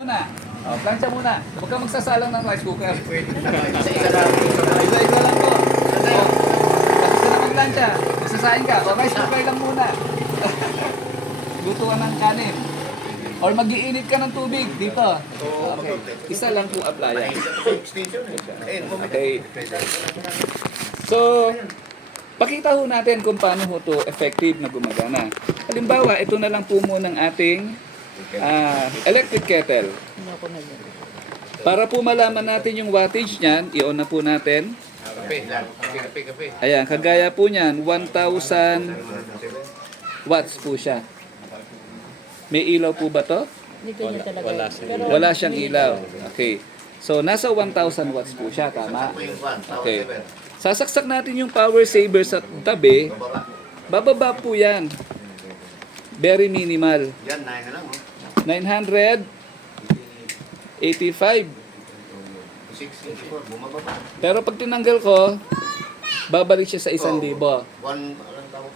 Muna. Oh, plancha muna. Huwag kang magsasalang ng rice cooker. Isa-isa lang. Iba-iba lang po. Oh, isa lang ang plancha. Magsasain ka. O, rice cooker lang muna. Lutuan ng kanin. Or mag-iinit ka ng tubig dito. Okay. Isa lang po applyan. Okay. So, pakita ho natin kung paano ho to effective na gumagana. Halimbawa, ito na lang po muna ng ating electric kettle. Para po malaman natin yung wattage niyan, i-on na po natin. Kape. Ayan, kagaya po niyan, 1,000 watts po siya. May ilaw po ba to? Dito niya talaga. Wala siyang ilaw. Okay. So, nasa 1,000 watts po siya, tama? Okay. Sasaksak natin yung power saver sa tabi. Bababa po yan. Very minimal. Yan, 9 na lang. 985. 664, bumaba pa. Pero pag tinanggal ko, babalik siya sa 1,000. 1, alam tawag.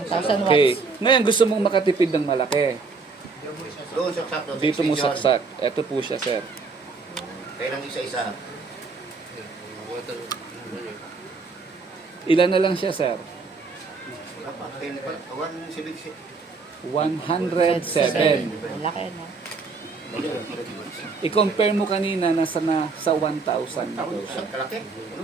1,000 Okay. watts. Ngayon, gusto mong makatipid ng malaki. Doon, saksak. Dito mo saksak. Ito po siya, sir. Kaya lang isa-isa. Ilan na lang siya, sir? Wala pa, 10 pa. 176. 107. Malaki na. I-compare mo kanina nasa na sa 1,000 na po siya. Kalaki.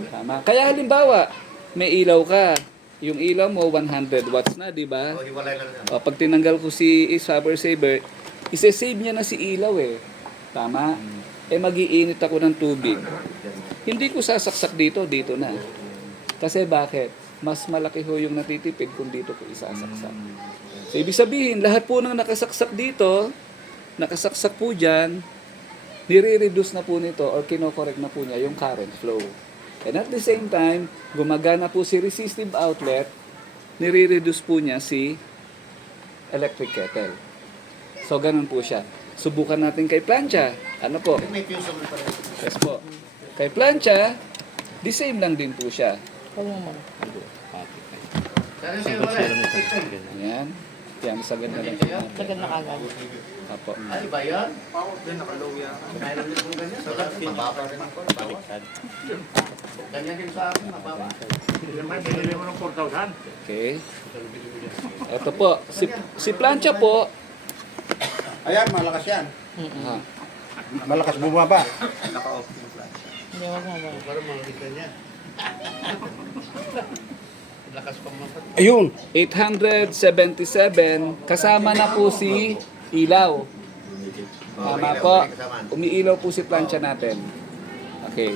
Tama. Kaya halimbawa, may ilaw ka. Yung ilaw mo 100 watts na, di ba? O, hiwalay lang yan. O, pag tinanggal ko si power saver, isi-save niya na si ilaw eh. Tama? Eh mag-iinit ako ng tubig. Hindi ko sasaksak dito na. Kasi bakit? Mas malaki ho yung natitipid kung dito ko isasaksak. So ibig sabihin, lahat po ng nakasaksak dito, nakasaksak po dyan, nire-reduce na po nito or kinokorek na po niya yung current flow. And at the same time, gumagana po si resistive outlet, nire-reduce po niya si electric kettle. So ganun po siya. Subukan natin kay plancha. Ano po? May fuse naman pa rin. Yes po. Kay plancha, the same lang din po siya. Huwag mo muna. Sana siya wala. Ayan. Yan, sagad na lang po natin. Tagal na kagad. Apo. Ay, ba yan? Nakalow yan. Mayroon din kung ganyan. Mababa rin ako. Ganyan din sa akin, mababa. Okay. Ito po. Si plancha po, Ayan, malakas yan. ah, Malakas bumaba. Hindi, huwag mo muna. Para makikita niya. Lakas pa mapat. Ayun. 877, kasama na po si ilaw. Tama po. Umiilaw po si plancha natin. Okay.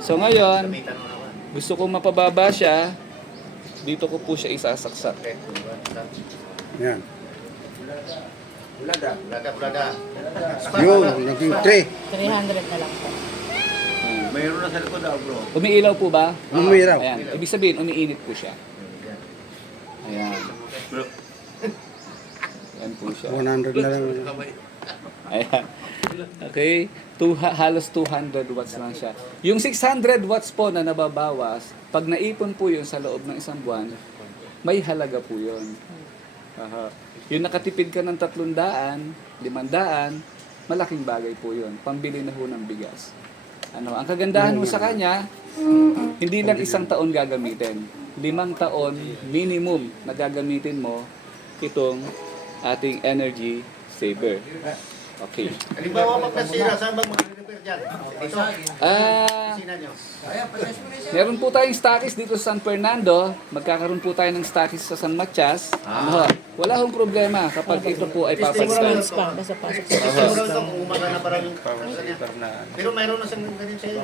So ngayon, Gamitan mo naman. gusto kong mapababa siya. Dito ko po siya isasaksak. Yan. Bulada. Yun, naging 3. 300 na lang po. Mayroon na sa likod bro. Umiilaw po ba? Umiraw. Ayan. Ibig sabihin, umiinit po siya. Ayan. Ayan po siya. 100 na lang. Ayan. Okay. Halos 200 watts lang siya. Yung 600 watts po na nababawas, pag naipon po yun sa loob ng isang buwan, may halaga po yun. Yung nakatipid ka ng 300, 500, malaking bagay po yun. Pambili na ho ng bigas. Ang kagandahan mo sa kanya, hindi lang 1 taon gagamitin. 5 taon minimum na gagamitin mo itong ating energy saver. Okay. Halimbawa pag nasira, saan ba mag-repair dyan? Dito. Sina nyo. Meron po tayong stockist dito sa San Fernando. Magkakaroon po tayo ng stockist sa San Matias. Wala hong problema kapag ito po ay 6 papaskan. months pa. Basta pasok sa Siguro ito, kung umaga na parang yung pero mayroon na siyang ganyan sa'yo.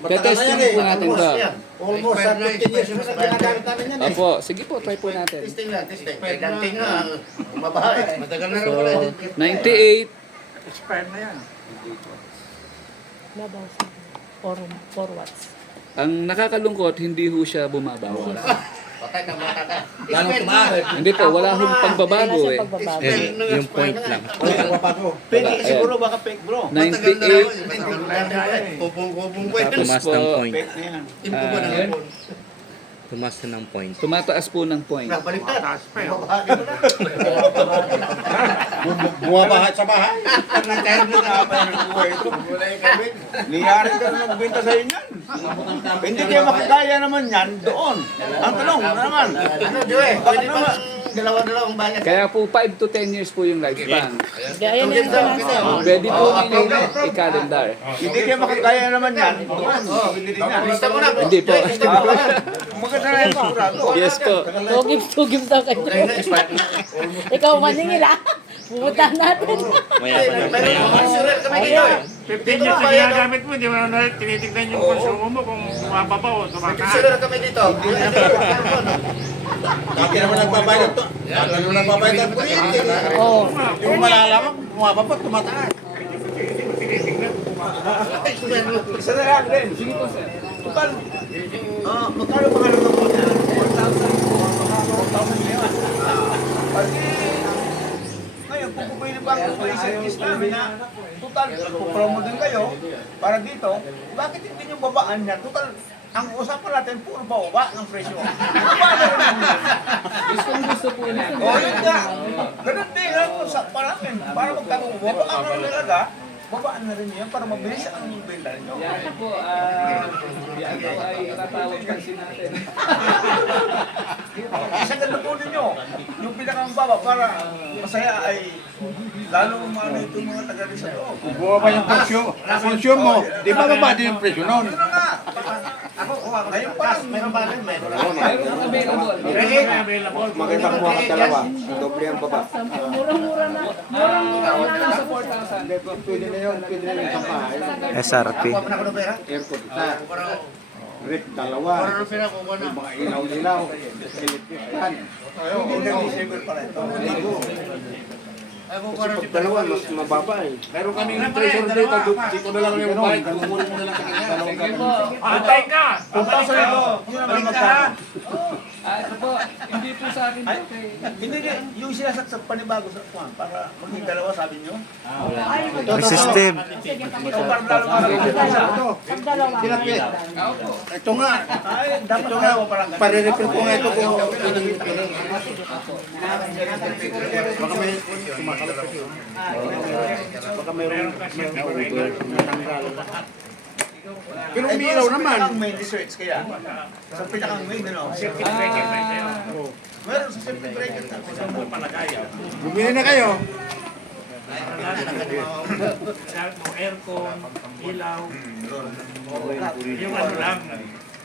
Tetesting po natin to. Almost 15 years na ginagamit namin yan. Opo, sige po, try po natin. Testing lang, testing. Kaya ganting nga, mabahay. Matagal na rin So, pala. 98. Babaw sa 4 watts. Ang nakakalungkot, hindi ho siya bumabawas. Patay ka, mata ka. Lalong tumaas. Hindi po, wala hong Wala pagbabago eh. siyang pagbabago. Yung point lang. Pwede Ayan. siguro baka fake bro. 98. Kupong-kupong ko. Tapos po, Hindi ko ba na hapon? Tumas na ng point. Tumataas po ng point. Baliktad. Taas pa yun. Bumaba dito na. Bumabahat sa bahay. Nag-retire na Niyari ka na magbenta sa inyo. Hindi kayo makakaya naman yan doon. Ang tanong, ano naman? Ano, Joey? Pwede ba dalawa-dalawang bayad? Kaya po 5 to 10 years po yung lifespan. Hindi, ayan na yung pinasa. Pwede po ninyo i-calendar. Hindi kayo makakaya naman yan doon. Hindi din yan. Lista mo na. Hindi po. Lista mo na. Maganda na yung sigurado. Yes po. Tugim daw kayo. Ikaw maningil ah. Pumunta natin. Mayaman Pero insurance kami dito eh. 15 years na ginagamit mo, hindi mo na tinitignan yung konsumo mo kung bumababa o tumataas. Insurance kami dito. Dati naman nagbabayad to. Dati naman nagbabayad ng kuryente. Oo. Yung malalaman, bumababa, tumataas. Isa na lang din. Sige po, sir. Tukal. Magkano mga naman po niya? 4,000 ngayon. Ngayon, kung pupili pa ang service namin na total, promo din kayo para dito, bakit hindi nyo babaan yan? Total, ang usapan natin, puro bababa ng presyo. Bababa na rin namin. Gusto po na. O, yun nga. Ganun din ang usapan natin. Para magkakaroon, babaan na rin talaga. Babaan na rin yan para mabilis ang benta nyo. Yan po, yan po ay tatawag kasi natin. Isa ganda po ninyo. Yung pinakang baba para masaya ay lalo mga itong mga taga rin sa loob. Kung bumaba yung consume mo, di ba baba din yung presyo noon? Ano nga? Ako, ngayon pa lang. Meron ba rin? Meron. Mayroon available. Available. Magandang buwan ka dalawa. Doble ang baba. Murang-mura na. Murang-mura na. Sa 4,000. Pwede na yun, pwede na yung kapahay. SRP. Kuha pa na ako ng pera. Aircon isa. Rep dalawa. Para ng pera, kuha na. Yung mga ilaw-ilaw. Electric fan. Hanggang December pa rin ito. Pag dalawa, mas mababa eh. Meron kaming treasure data, dito na lang yung bike, kukunin mo na lang sa kanya. Antay ka! Antay ka! Yun naman magkano. Ito po, hindi po sa akin po. Hindi, yung sinasaksak panibago sa kuwan para maging dalawa sabi nyo. May system. Ito para lalo mga nagkakasa. Pag dalawa. Ito nga. Ay, dapat dalawa parang ganun. Pare-refer ko nga ito kung pinang-pinang. Baka may sumakalap ito. Baka mayroong natanggal. Pero umilaw naman. Ang main research kaya. Sa pinakang main, ano? Meron sa circuit breaker. Bumili na kayo. Aircon, ilaw, yung ano lang,